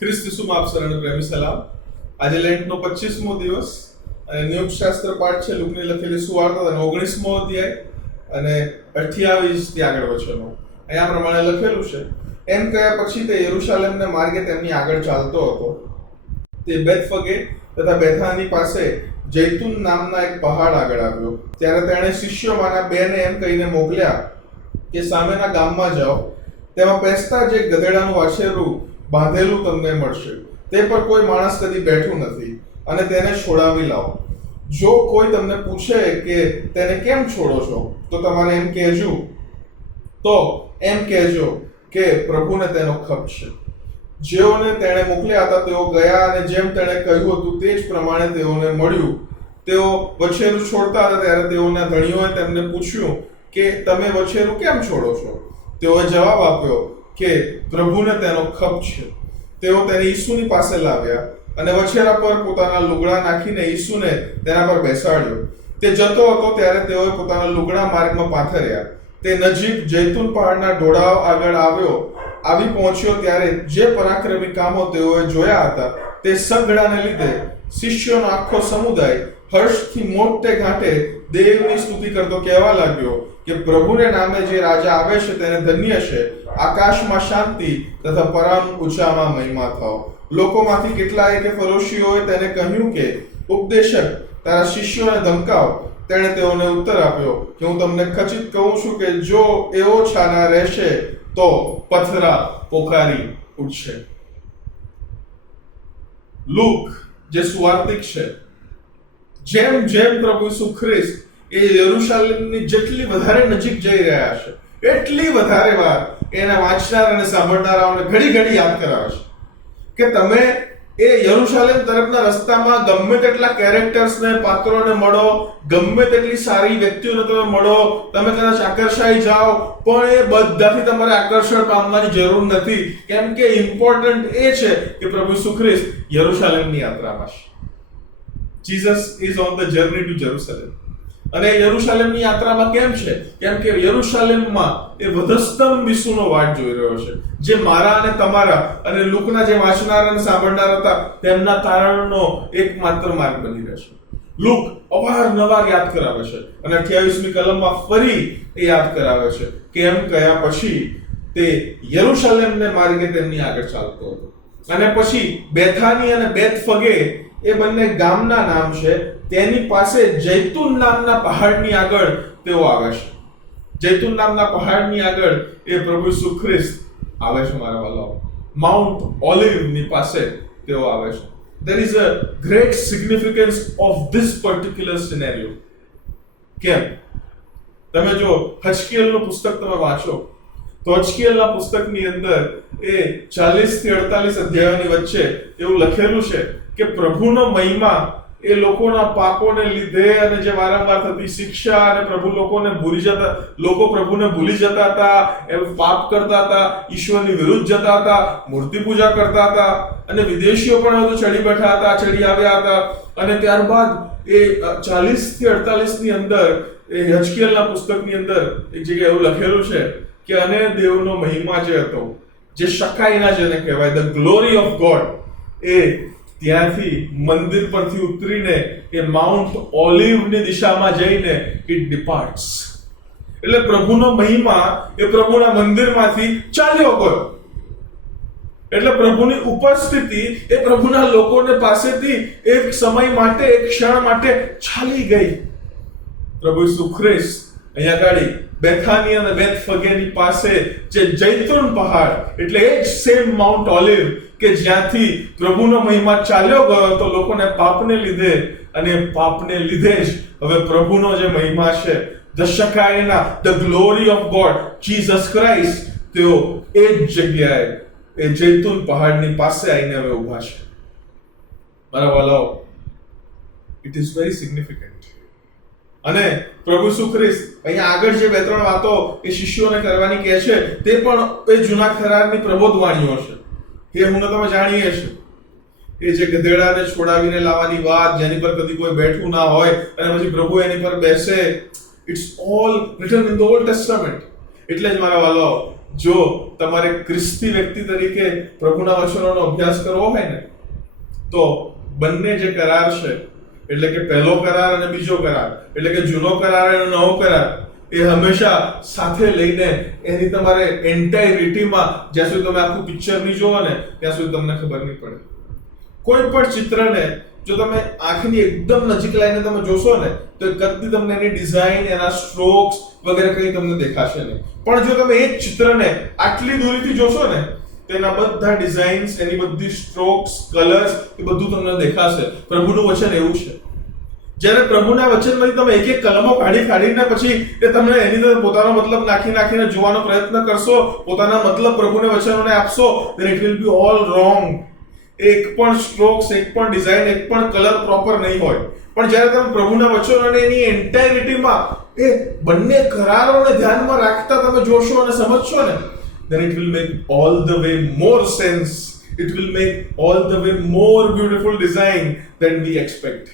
ખ્રિસ્ત ઈસુમાં આપ સર્વને પ્રેમી સલામ. આજે લેન્ટનો 25મો દિવસ અને નિયુક્ત શાસ્ત્ર પાઠ છે લુકની લખેલી સુવાર્તા અને 19મો અધ્યાય અને 28 થી આગળ વચનો. અહીંયા પ્રમાણે લખેલું છે, એમ કહ્યા પછી તે યરૂશાલેમને માર્ગે તેમની આગળ ચાલતો હતો. તે બેથફગે તથા બેથાની પાસે જૈતુન નામના એક પહાડ આગળ આવ્યો. ત્યારે તેણે શિષ્યોમાંના બેને એમ કહીને મોકલ્યા કે સામેના ગામમાં જાઓ, તેમાં પેસતા જ એક ગધેડાનું વાછરડું બાંધેલું તમને મળશે. તે પર કોઈ માણસ કદી બેઠું નથી, અને તેને છોડાવી લાવો. જો કોઈ તમને પૂછે કે તેને કેમ છોડો છો, તો તમારે એમ કહેજો કે પ્રભુને તેનો ખપ છે. જેઓને તેણે મોકલ્યા હતા તેઓ ગયા, અને જેમ તેણે કહ્યું હતું તે જ પ્રમાણે તેઓને મળ્યું. તેઓ વછેરું છોડતા હતા ત્યારે તેઓના ધણીઓએ તેમને પૂછ્યું કે તમે વછેરું કેમ છોડો છો? તેઓએ જવાબ આપ્યો કે પ્રભુને તેનો ખપ છે. તેઓ તેને ઈસુની પાસે લાવ્યા અને વછેરા પર પોતાના લુગડા નાખીને ઈસુને તેના પર બેસાડ્યો. તે જતો હતો ત્યારે તેઓએ પોતાના લુગડા માર્ગમાં પાથર્યા. તે નજીક જૈતુન પહાડના ઢોળાવ આગળ આવી પહોંચ્યો ત્યારે જે પરાક્રમી કામો તેઓએ જોયા હતા તે સંઘળાને લીધે શિષ્યોનો આખો સમુદાય હર્ષથી મોટે ઘાટે દેવની સ્તુતિ કરતો કહેવા લાગ્યો કે પ્રભુને નામે જે રાજા આવે છે તેને ધન્ય છે. આકાશમાં શાંતિ તથા પરમ ઊંચામાં મહિમા થાવ. લોકોમાંથી કેટલાય કે ફરોશીઓએ તેને કહ્યું કે ઉપદેશક, તારા શિષ્યોને ધમકાવ. તેણે તેઓને ઉત્તર આપ્યો કે હું તમને ખચિત કહું છું કે જો એવો છાના રહેશે તો પથરા પોકારી ઉઠશે. લુક જે સુવાર્તિક છે, જેમ પ્રભુ ઈસુ ખ્રિસ્ત એ યરૂશાલેમની જેટલી વધારે નજીક જઈ રહ્યા છે, એટલી વધારે વાર એના વાંચનાર અને સાંભળનારાઓને ઘડી યાદ કરાવે છે કે તમે એ યરૂશાલેમ તરફના રસ્તામાં ગમે તેટલા કેરેક્ટર્સને, પાત્રોને મળો, ગમે તેટલી સારી વ્યક્તિઓને તમે મળો, તમે કદાચ આકર્ષાઈ જાઓ, પણ એ બધાથી તમારે આકર્ષણ પામવાની જરૂર નથી. કેમ કે ઇમ્પોર્ટન્ટ એ છે કે પ્રભુ ઈસુ ખ્રિસ્ત યરૂશાલેમની યાત્રામાં છે. Jesus is on the journey two Jerusalem. અને યરૂશાલેમની યાત્રામાં કેમ છે? કેમ કે યરૂશાલેમમાં એ વધસ્તંભ ઈસુનો વાટ જોઈ રહ્યો છે, જે મારા અને તમારા અને લુકના જે વાંચનાર અને સાંભળનાર હતા તેમના તારણનો એકમાત્ર માર્ગ બની રહેશે. લુક અવારનવાર યાદ કરાવે છે અને 28મી કલમમાં ફરી એ યાદ કરાવે છે કે એમ કહ્યા પછી તે યરૂશાલેમને માર્ગે તેમની આગળ ચાલતો હતો. અને પછી બેથાની અને બેથફગે એ બંને ગામના નામ છે. તેની પાસે જૈતુન નામના પહાડની આગળ તેઓ આવે છે. જૈતુન નામના પહાડની આગળ એ પ્રભુ ઈસુ ખ્રિસ્ત આવે છે. મારા વાલાઓ, માઉન્ટ ઓલિવની પાસે તેઓ આવે છે. There is a great significance of this particular scenario. કેમ? તમે જો હજકીએલનું પુસ્તક તમે વાંચો તો હજકીએલના પુસ્તકની અંદર એ 40 થી 48 અધ્યાયોની વચ્ચે એવું લખેલું છે કે પ્રભુનો મહિમા એ લોકોના પાપોને લીધે અને જે વારંવાર થતી શિક્ષા અને લોકો પ્રભુને ભૂલી જતા હતા, એ પાપ કરતા હતા, ઈશ્વરની વિરુદ્ધ જતા હતા, મૂર્તિ પૂજા કરતા હતા, અને વિદેશીઓ પણ બધું ચડી આવ્યા હતા. અને ત્યારબાદ એ 40 થી 48 ની અંદર એ હજકીએલના પુસ્તકની અંદર એક જગ્યાએ એવું લખેલું છે કે અને દેવનો મહિમા જે હતો, જે શકાઈના જેને કહેવાય, ધ ગ્લોરી ઓફ ગોડ, એ ત્યાંથી મંદિર પરથી ઉતરીને એ માઉન્ટ ઓલિવની દિશામાં જઈને ઇટ ડિપાર્ટ્સ. એટલે પ્રભુનો મહિમા એ પ્રભુના મંદિરમાંથી ચાલ્યો ગયો. એટલે પ્રભુની ઉપસ્થિતિ એ પ્રભુના લોકોને પાસેથી એક સમય માટે, એક ક્ષણ માટે ચાલી ગઈ. પ્રભુ ઈસુ ખ્રિસ્ત અહીંયા ગાડી બેથાની અને બેથફગેની પાસે જે જૈતુન પહાડ, એટલે એ જ સેમ માઉન્ટ ઓલિવ કે જ્યાંથી પ્રભુનો મહિમા ચાલ્યો ગયો હતો લોકોને પાપને લીધે, અને પાપને લીધે જ હવે પ્રભુનો જે મહિમા છે, the Shekinah, the glory of God, Jesus Christ, તેઓ એ જ જગ્યાએ એ જૈતુન પહાડની પાસે આવીને હવે ઊભા છે. મારા વાલાઓ, ઇટ ઇઝ વેરી સિગ્નિફિકન્ટ. અને પ્રભુ ઈસુ ખ્રિસ્ત અહીંયા આગળ જે 2-3 વાતો એ શિષ્યોને કરવાની કહે છે તે પણ એ જૂના કરારની પ્રબોધવાણીઓ છે. એ હું તમે જાણીએ છીએ એ જે ગધેડાને છોડાવીને લાવવાની વાત, જેની પર કદી કોઈ બેઠું ના હોય અને પછી પ્રભુ એની પર બેસે, it's all written in the old testament. એટલે જ મારા વાલાઓ, જો તમારે ખ્રિસ્તી વ્યક્તિ તરીકે પ્રભુના વચનોનો અભ્યાસ કરવો હોય ને, તો બંને જે કરાર છે, એટલે કે પહેલો કરાર અને બીજો કરાર, એટલે કે જૂનો કરાર અને નવો કરાર, એ હંમેશા સાથે લઈને એની તમારે એન્ટાયરિટીમાં, જ્યાં સુધી તમે આખું પિક્ચર નહીં જોવો ને ત્યાં સુધી તમને ખબર નહીં પડે. કોઈ પણ ચિત્રને જો તમે આંખની એકદમ નજીક લાવીને તમે જોશો ને, તો કદી તમને એની ડિઝાઇન, એના સ્ટ્રોક્સ વગેરે કંઈ તમને દેખાશે નહીં. પણ જો તમે એ જ ચિત્રને આટલી દૂરથી જોશો ને, તેના બધા ડિઝાઇન્સ, એની બધી સ્ટ્રોક્સ, કલર્સ, એ બધું તમને દેખાશે. પ્રભુનું વચન એવું છે. જ્યારે પ્રભુના વચનમાંથી તમે એક એક કલમો કાઢીને પછી એ તમને એની અંદર પોતાનો મતલબ નાખીને જોવાનો પ્રયત્ન કરશો, પોતાના મતલબ પ્રભુના વચનોને આપશો, then it will be all wrong. એક પણ સ્ટ્રોક્સ, એક પણ ડિઝાઇન, એક પણ કલર પ્રોપર નહીં હોય. પણ જ્યારે તમે પ્રભુના વચનોને એની એન્ટાયરિટીમાં એ બંને કરારોને ધ્યાનમાં રાખતા તમે જોશો અને સમજશો ને, then it will make all the way more sense. It will make all the way more beautiful design than we expect.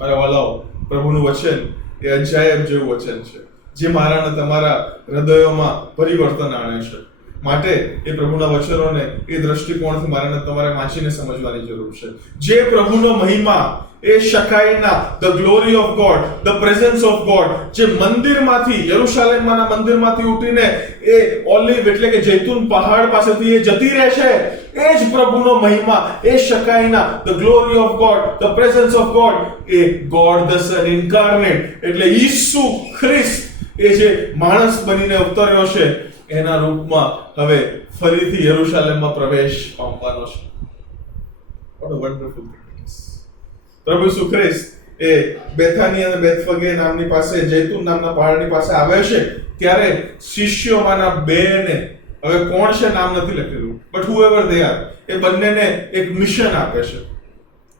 મારા વાલાઓ, પ્રભુનું વચન એ અજાયબ જેવું વચન છે, જે મારા અને તમારા હૃદયોમાં પરિવર્તન આણે છે. માટે એ પ્રભુના વચનોને એ દ્રષ્ટિકોણથી મારા અને તમારે વાંચીને સમજવાની જરૂર છે. જે પ્રભુનો મહિમા, એ Shekinah, the glory of God, the presence of God, જે મંદિરમાંથી, યરુશલેમના મંદિરમાંથી ઉઠીને એ ઓલિવ એટલે કે જૈતુન પહાડ પાસેથી એ જતી રહેશે, એ જ પ્રભુનો મહિમા, એ Shekinah, the glory of God, the presence of God, એ ગોડ ધ સન ઇન્કાર્નેટ એટલે ઈસુ ખ્રિસ્ત, એ જે માણસ બનીને અવતર્યો છે, એના રૂપમાં હવે ફરીથી યરુશલેમમાં પ્રવેશ પામવાનો છે. What a wonderful thing it is. પ્રભુ ઈસુ ખ્રિસ્ત એ બેથાની અને બેથફગે નામની પાસે, જૈતુન નામના પહાડની પાસે આવે છે, ત્યારે શિષ્યોમાંના બેને, હવે કોણ છે નામ નથી લખેલું, બટ whoever they are, એ બંનેને એક મિશન આપે છે.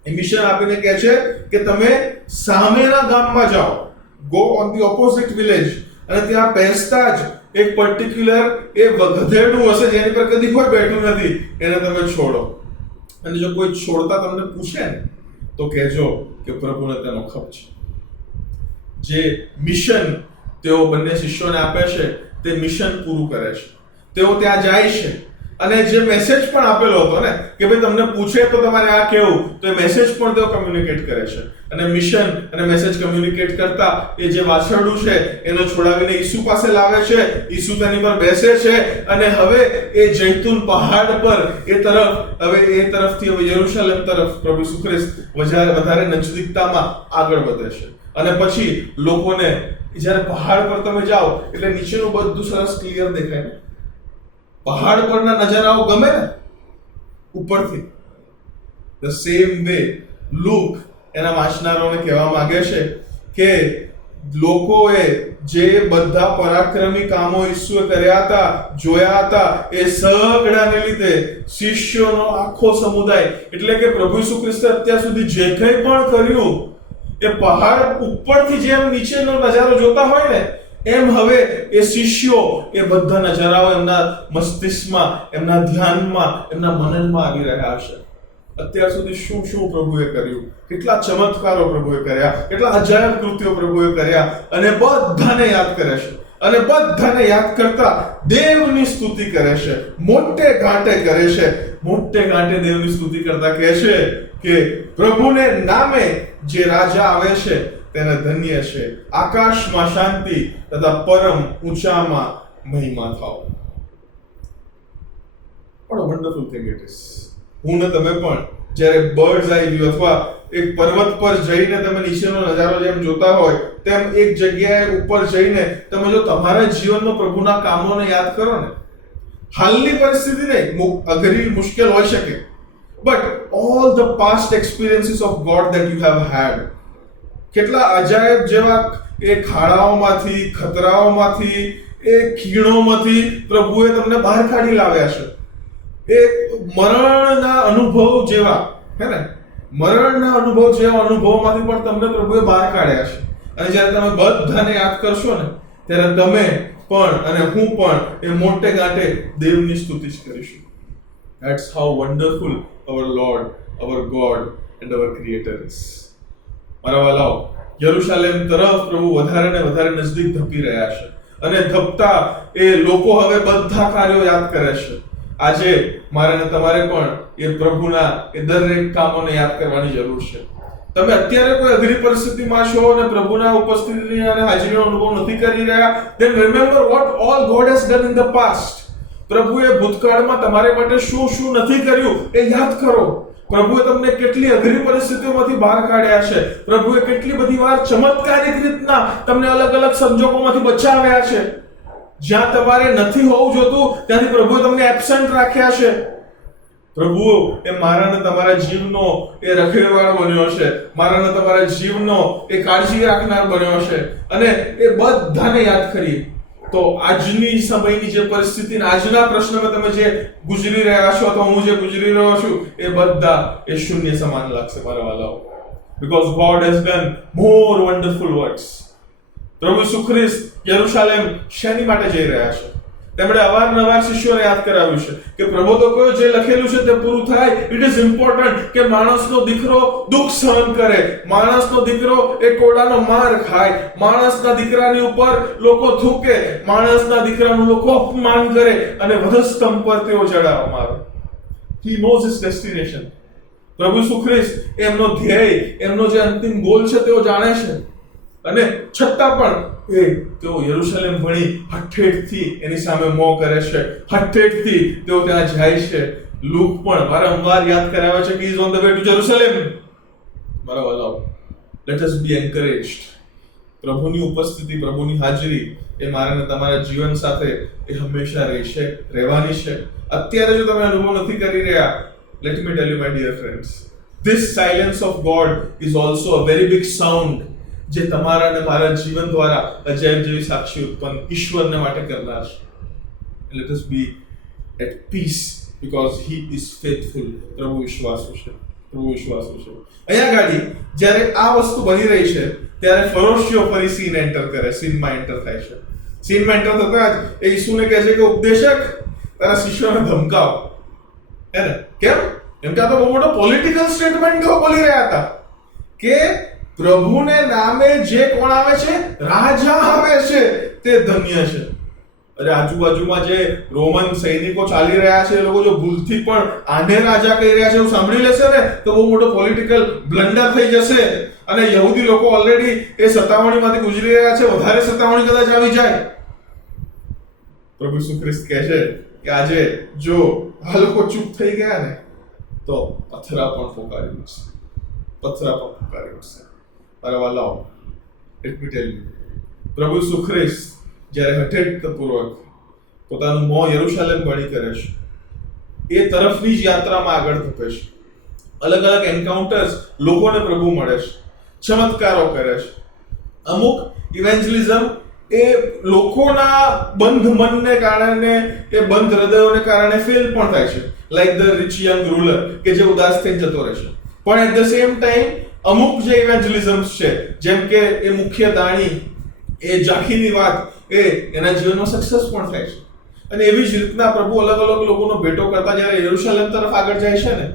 એ મિશન આપીને કહે છે કે તમે સામેના ગામમાં જાઓ, go on the opposite village, અને ત્યાં પહોંચતા જ એક પર્ટિક્યુલર એ ગધેડું હશે જેની પર કદી કોઈ બેઠું નથી, એને તમે છોડો. અને જો કોઈ છોડતા તમને પૂછે ને, તો કહેજો કે પ્રભુને તેનો ખપ છે. જે મિશન તેઓ બંને શિષ્યોને આપે છે, તે મિશન પૂરું કરે છે. તેઓ ત્યાં જાય છે અને જે મેસેજ પણ આપેલો હતો ને કે ભાઈ તમને પૂછે તો તમારે આ કહેવું, તો એ મેસેજ પણ તેઓ કમ્યુનિકેટ કરે છે. અને મિશન અને મેસેજ કમ્યુનિકેટ કરતા એ જે વાછરડું છે એને છોડાવીને ઈસુ પાસે લાવે છે. ઈસુ તેની પર બેસે છે અને હવે એ જૈતુન પહાડ પર એ તરફથી હવે યરુશલેમ તરફ પ્રભુ ઈસુ ખ્રિસ્ત વધારે નજદીકતામાં આગળ વધે છે. અને પછી લોકોને જ્યારે પહાડ પર તમે જાઓ એટલે નીચેનું બધું સરસ ક્લિયર દેખાય ને, પહાડ પરના નજારાઓ ગમે ને ઉપરથી. ધ સેમ વે લુક એના વાંચનારોને કહેવા માંગે છે કે લોકોએ જે બધા પરાક્રમી કામો ઈસુએ કર્યા હતા, જોયા હતા, એ સગડાને લીધે શિષ્યોનો આખો સમુદાય, એટલે કે પ્રભુ ઈસુ ખ્રિસ્તે અત્યાર સુધી જે કંઈ પણ કર્યું, એ પહાડ ઉપરથી જેમ નીચેનો નજારો જોતા હોય ને, એમ હવે એ શિષ્યો એ બધા નજારાઓ એમના મસ્તિષ્કમાં, એમના ધ્યાનમાં, એમના મનનમાં આવી રહ્યા છે. અત્યાર સુધી શું શું પ્રભુએ કર્યું, કેટલા ચમત્કારો પ્રભુએ કર્યા, કેટલા અજાયબ કૃત્યો પ્રભુએ કર્યા, અને બધાને યાદ કરે છે. અને બધાને યાદ કરતા દેવની સ્તુતિ કરે છે, મોટે ઘાટે કરે છે. મોટે ઘાટે દેવની સ્તુતિ કરતા કહે છે કે પ્રભુને નામે જે રાજા આવે છે તેને ધન્ય છે. આકાશમાં શાંતિ તથા પરમ ઊંચામાં મહિમા થાવ. What a wonderful thing it is. હું ને તમે પણ જ્યારે બર્ડ્સ આઈ વ્યૂ અથવા એક પર્વત પર જઈને તમે નીચેનો નજારો જેમ જોતા હોય તેમ એક જગ્યાએ ઉપર જઈને તમે જો તમારા જીવનમાં પ્રભુના કામોને યાદ કરો ને, હાલની પરિસ્થિતિ નહીં, અઘરી મુશ્કેલ હોઈ શકે, but all the past experiences of God that you have had, કેટલા અજાયબ જેવા એ ખાડાઓમાંથી, ખતરાઓમાંથી, એ ખીણોમાંથી પ્રભુએ તમને બહાર કાઢી લાવ્યા છે. એ મરણના અનુભવ જેવા, હે ને, મરણના અનુભવ જેવા અનુભવમાંથી પણ તમને પ્રભુએ બહાર કાઢ્યા છે. અને જ્યારે તમે બધાને યાદ કરશો ને, ત્યારે તમે પણ અને હું પણ એ મોટે ગાંઠે દેવની સ્તુતિ જ કરીશું. That's how wonderful our Lord, our God and our Creator is. મારા વાલાઓ, યરુશલેમ તરફ પ્રભુ વધારે ને વધારે નજદીક ધપી રહ્યા છે. અને ધપતા એ લોકો હવે બધા કાર્યો યાદ કરે છે. આજે મારે ને તમારે પણ એ પ્રભુના એ દરેક કામોને યાદ કરવાની જરૂર છે. તમે અત્યારે કોઈ અઘરી પરિસ્થિતિમાં છો અને પ્રભુના ઉપસ્થિતિની અને હાજરીનો અનુભવ નથી કરી રહ્યા, then remember what all God has done in the past. પ્રભુએ ભૂતકાળમાં તમારા માટે શું શું નથી કર્યું એ યાદ કરો. પ્રભુએ તમને કેટલી અઘરી પરિસ્થિતિઓમાંથી બહાર કાઢ્યા છે. પ્રભુએ કેટલી બધી વાર ચમત્કારિક રીતના તમને અલગ અલગ સંજોગોમાંથી બચાવ્યા છે. જ્યાં તમારે નથી હોવું જોતું ત્યાંથી પ્રભુએ તમને એબ્સન્ટ રાખ્યા છે. પ્રભુ એ મારા ને તમારા જીવનો એ રખેવાળ બન્યો છે, મારા ને તમારા જીવનો એ કાળજી રાખનાર બન્યો છે. અને એ બધાને યાદ કરી તો આજની સમયની જે પરિસ્થિતિ, આજના પ્રશ્નમાં તમે જે ગુજરી રહ્યા છો અથવા હું જે ગુજરી રહ્યો છું એ બધા એ શૂન્ય સમાન લાગશે મારા વાલાઓ. Because God has done more wonderful works. પ્રભુ ઈસુ ખ્રિસ્ત યરુશલેમ શેની માટે જઈ રહ્યા છે? તેમણે અવારનવાર શિષ્યોને યાદ કરાવ્યું છે કે પ્રભુ તો કહ્યું જે લખેલું છે તે પૂરું થાય. ઇટ ઇઝ ઇમ્પોર્ટન્ટ કે માણસનો દીકરો દુઃખ સહન કરે, માણસનો દીકરો એ કોડાનો માર ખાય, માણસના દીકરાની ઉપર લોકો થૂકે, માણસના દીકરાનું લોકો અપમાન કરે અને વધસ્તંભ પર તેઓ ચડાવવામાં આવે. He knows his destination. પ્રભુ ઈસુ ખ્રિસ્ત એમનો ધ્યેય, એમનો જે અંતિમ ગોલ છે તેઓ જાણે છે. અને છતાં પણ તેઓ યરુશલેમ ભણી હઠેઠથી એની સામે મોં કરે છે, હઠેઠથી તેઓ ત્યાં જાય છે. લૂક પણ વારંવાર યાદ કરાવે છે કે he is on the way to Jerusalem. મારા વાલાઓ, let us be encouraged. પ્રભુની ઉપસ્થિતિ, પ્રભુની હાજરી એ મારા અને તમારા જીવન સાથે એ હંમેશા રહેવાની છે. અત્યારે જો તમે અનુભવ નથી કરી રહ્યા, let me tell you my dear friends, this silence of God is also a very big sound જે તમારા અને મારા જીવન દ્વારા અજાયબ જેવી સાક્ષી ઉત્પન્ન ઈશ્વરને માટે કરનાર છે. Let us be at peace because he is faithful. પ્રભુ વિશ્વાસુ છે. અહીંયા ગાડી જ્યારે આ વસ્તુ બની રહી છે ત્યારે ફરોશીઓ ફરી સીનમાં એન્ટર થાય છે. સીનમાં એન્ટર થતા જ એ ઈસુને કહે છે કે ઉપદેશક, તારા શિષ્યોને ધમકાવ. હે ને? કેમ? કેમ કે આ તો બહુ મોટો પોલિટિકલ સ્ટેટમેન્ટ તેઓ બોલી રહ્યા હતા કે પ્રભુને નામે જે કોણ આવે છે, રાજા આવે છે, તે ધન્ય છે. અરે આજુબાજુમાં જે રોમન સૈનિકો ચાલી રહ્યા છે એ લોકો જો ભૂલથી પણ આને રાજા કહી રહ્યા છે એવું સાંભળી લેશે ને તો બહુ મોટો પોલિટિકલ બ્લન્ડર થઈ જશે. અને યહૂદી લોકો ઓલરેડી એ સતાવણીમાંથી ગુજરી રહ્યા છે, વધારે સતાવણી કદાચ આવી જાય. પ્રભુ ઈસુ ખ્રિસ્ત કહે છે કે આજે જો આ લોકો ચૂપ થઈ ગયા ને તો પથરા પણ ફોકારી ઉઠશે. મારા વાલાઓ, let me tell you, પ્રભુ ઈસુ ખ્રિસ્ત જ્યારે હઠેઠપૂર્વક પોતાનું મોં યરુશલેમ ભણી કરે છે એ તરફની જ યાત્રામાં આગળ ધપે છે. અલગ અલગ એન્કાઉન્ટર્સ, લોકોને પ્રભુ મળે છે, ચમત્કારો કરે છે. અમુક ઇવેન્જલિઝમ એ લોકોના બંધ મનને કારણે, એ બંધ હૃદયોને કારણે ફેલ પણ થાય છે. Like the rich young ruler કે જે ઉદાસ થઈને જતો રહે છે. પણ એટ ધ સેમ ટાઈમ અમુક જે ઇવેન્જલિઝમ્સ છે, જેમ કે એ મુખ્ય દાણી, એ ઝાંખીની વાત, એના જીવનમાં સક્સેસ પણ થાય છે. અને એવી જ રીતના પ્રભુ અલગ અલગ લોકોનો ભેટો કરતા જ્યારે યરુશલેમ તરફ આગળ જાય છે ને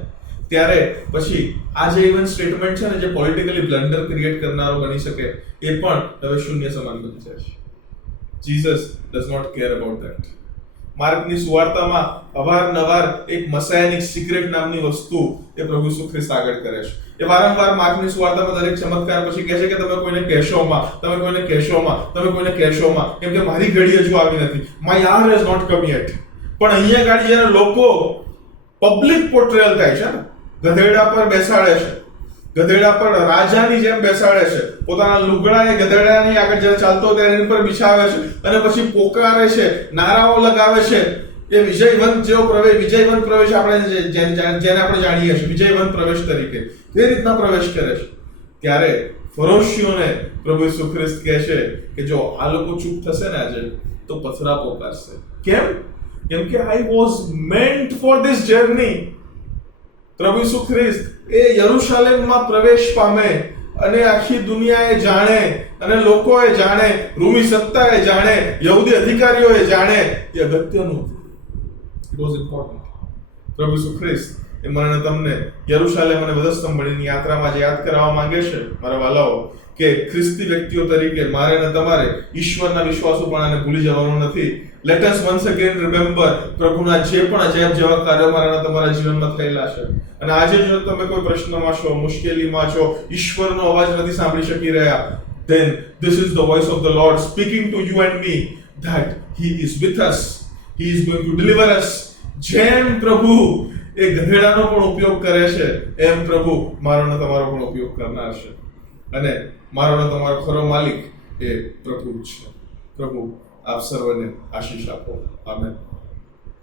ત્યારે પછી આ જે ઇવન સ્ટેટમેન્ટ છે ને જે પોલિટિકલી બ્લન્ડર ક્રિએટ કરનારો બની શકે એ પણ હવે શૂન્ય સમાન બની જાય છે. Jesus does not care about that. માર્કની સુવાર્તામાં અવારનવાર એક મસાયાનિક સિક્રેટ નામની વસ્તુ એ પ્રભુ ઈસુ ખ્રિસ્ત આગળ કરે છે. એ વારંવાર માર્કની સુવાર્તામાં દરેક ચમત્કાર પછી કહે છે કે તમે કોઈને કહેશોમાં, કેમ કે મારી ઘડી હજુ આવી નથી. My hour has not come yet. પણ અહીંયા ગાડી જ્યારે લોકો પબ્લિક પોર્ટ્રેયલ થાય છે ને, ગધેડા પર બેસાડે છે, ગધેડા પર રાજાની જેમ બેસાડે છે, પોતાના લુગડા એ ગધેડાની આગળ જ્યારે ચાલતો હોય ત્યારે એની પર બિછાવે છે અને પછી પોકારે છે, નારાઓ લગાવે છે. એ વિજયવંત પ્રવેશ આપણે જેને આપણે જાણીએ છીએ વિજયવંત પ્રવેશ તરીકે તે રીતના પ્રવેશ કરે છે. ત્યારે ફરોશીઓને પ્રભુ ઈસુ ખ્રિસ્ત કહે છે કે જો આ લોકો ચૂપ થશે ને આજે તો પથરા પોકારશે. કેમ કે I was મેન્ટ for this journey. પ્રભુ ઈસુ ખ્રિસ્ત એ યરુશલેમમાં પ્રવેશ પામે અને આખી દુનિયાએ જાણે અને લોકોએ જાણે, રૂમી સત્તાએ જાણે, યહૂદી અધિકારીઓએ જાણે, એ અગત્યનું It was important. પ્રભુ ઈસુ ખ્રિસ્ત એ મને તમને યરુશલેમ અને વધસ્તંભ ભણીની યાત્રામાં જે યાદ કરાવવા માંગે છે મારા વાલાઓ કે ખ્રિસ્તી વ્યક્તિઓ તરીકે મારે અને તમારે ઈશ્વરના વિશ્વાસુપણાને ભૂલી જવાનું નથી. Let us once again remember પ્રભુના જે પણ અજાયબ જેવા કાર્યો મારા અને તમારા જીવનમાં થયેલા છે. અને આજે જો તમે કોઈ પ્રશ્નમાં છો, મુશ્કેલીમાં છો, ઈશ્વરનો અવાજ નથી સાંભળી શકી રહ્યા, then this is the voice of the Lord speaking to you and me that he is with us, he is going to deliver us. જેમ પ્રભુ એ ગધેડાનો પણ ઉપયોગ કરે છે એમ પ્રભુ મારો અને તમારો પણ ઉપયોગ કરનાર છે. અને મારો અને તમારો ખરો માલિક એ પ્રભુ જ છે. પ્રભુ આપ સર્વને આશીષ આપો. આમેન.